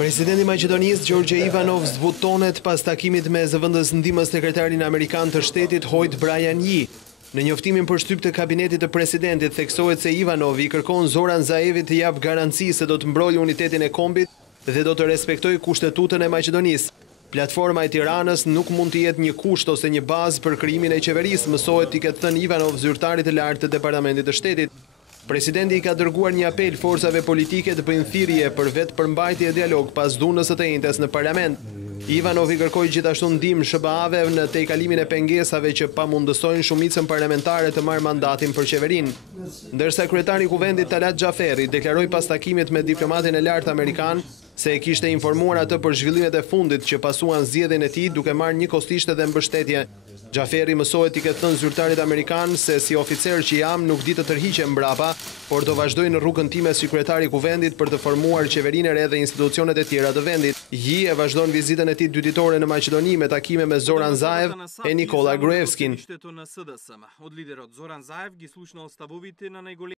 Presidenti i Maqedonisë Gjorgje Ivanov zbutonet pas takimit me zëvendës ndihmës sekretarin amerikan të shtetit Hoyt Bryan Yee. Në njoftimin për shtyp të kabinetit të presidentit theksohet se Ivanov i kërkon Zoran Zaevit të jap garanci se do të mbrojë unitetin e kombit dhe do të respektojë kushtetutën e Maqedonisë. Platforma e Tiranës nuk mund të jetë një kusht ose një bazë për krijimin e qeverisë, mësohet t'i ketë thënë Ivanov zyrtarit të lartë të departamentit të shtetit. Presidenti i ka dërguar një apel forcave politike të bëjnë thirrje për vetë përmbajtje e dialog pas dhunës së të njëjtës në parlament. Ivanov i kërkoi gjithashtu ndihmë SBA-ve në tejkalimin e pengesave që pamundësojnë shumicën parlamentare të marrë mandatin për qeverinë. Ndërsa kryetari i kuvendit Talat Xhaferi deklaroi pas takimit me diplomatin e lartë amerikan se e kishte informuar atë për zhvillimet e fundit që pasuan zgjedhjen e tij duke marrë njëkohësisht edhe mbështetje. Xhaferi mësohet t'i ketë thënë zyrtarit amerikan se si oficer që jam nuk di të tërhiqem mbrapa, por do vazhdoj në rrugën time si kryetari i kuvendit për të formuar qeverinë e re dhe institucionet e tjera të vendit. Yee e vazhdon vizitën e tij dy ditore në Maqedoni me takime me Zoran Zaev e Nikola Gruevskin.